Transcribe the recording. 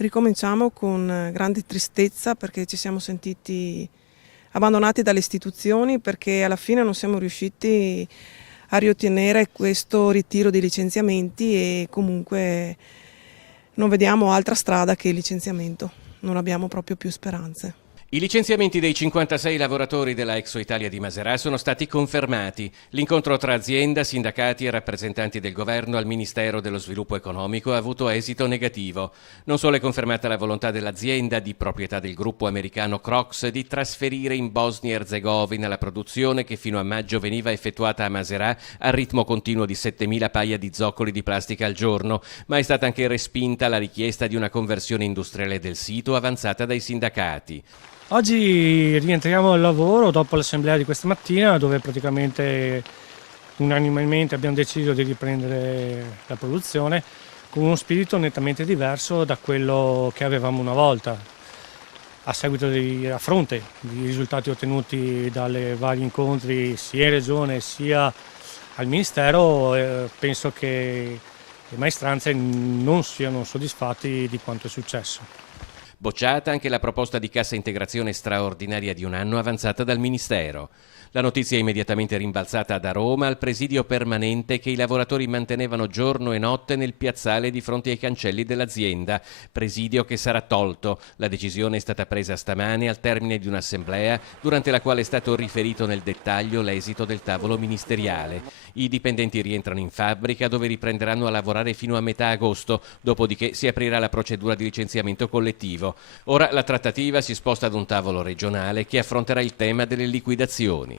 Ricominciamo con grande tristezza perché ci siamo sentiti abbandonati dalle istituzioni, perché alla fine non siamo riusciti a riottenere questo ritiro di licenziamenti e comunque non vediamo altra strada che il licenziamento. Non abbiamo proprio più speranze. I licenziamenti dei 56 lavoratori della Exo Italia di Maserà sono stati confermati. L'incontro tra azienda, sindacati e rappresentanti del governo al Ministero dello Sviluppo Economico ha avuto esito negativo. Non solo è confermata la volontà dell'azienda, di proprietà del gruppo americano Crocs, di trasferire in Bosnia e Erzegovina la produzione che fino a maggio veniva effettuata a Maserà al ritmo continuo di 7.000 paia di zoccoli di plastica al giorno, ma è stata anche respinta la richiesta di una conversione industriale del sito avanzata dai sindacati. Oggi rientriamo al lavoro dopo l'assemblea di questa mattina, dove praticamente unanimemente abbiamo deciso di riprendere la produzione con uno spirito nettamente diverso da quello che avevamo una volta. A fronte dei risultati ottenuti dalle vari incontri sia in Regione sia al Ministero, penso che le maestranze non siano soddisfatti di quanto è successo. Bocciata anche la proposta di cassa integrazione straordinaria di un anno avanzata dal Ministero. La notizia è immediatamente rimbalzata da Roma al presidio permanente che i lavoratori mantenevano giorno e notte nel piazzale di fronte ai cancelli dell'azienda, presidio che sarà tolto. La decisione è stata presa stamane al termine di un'assemblea durante la quale è stato riferito nel dettaglio l'esito del tavolo ministeriale. I dipendenti rientrano in fabbrica dove riprenderanno a lavorare fino a metà agosto, dopodiché si aprirà la procedura di licenziamento collettivo. Ora la trattativa si sposta ad un tavolo regionale che affronterà il tema delle liquidazioni.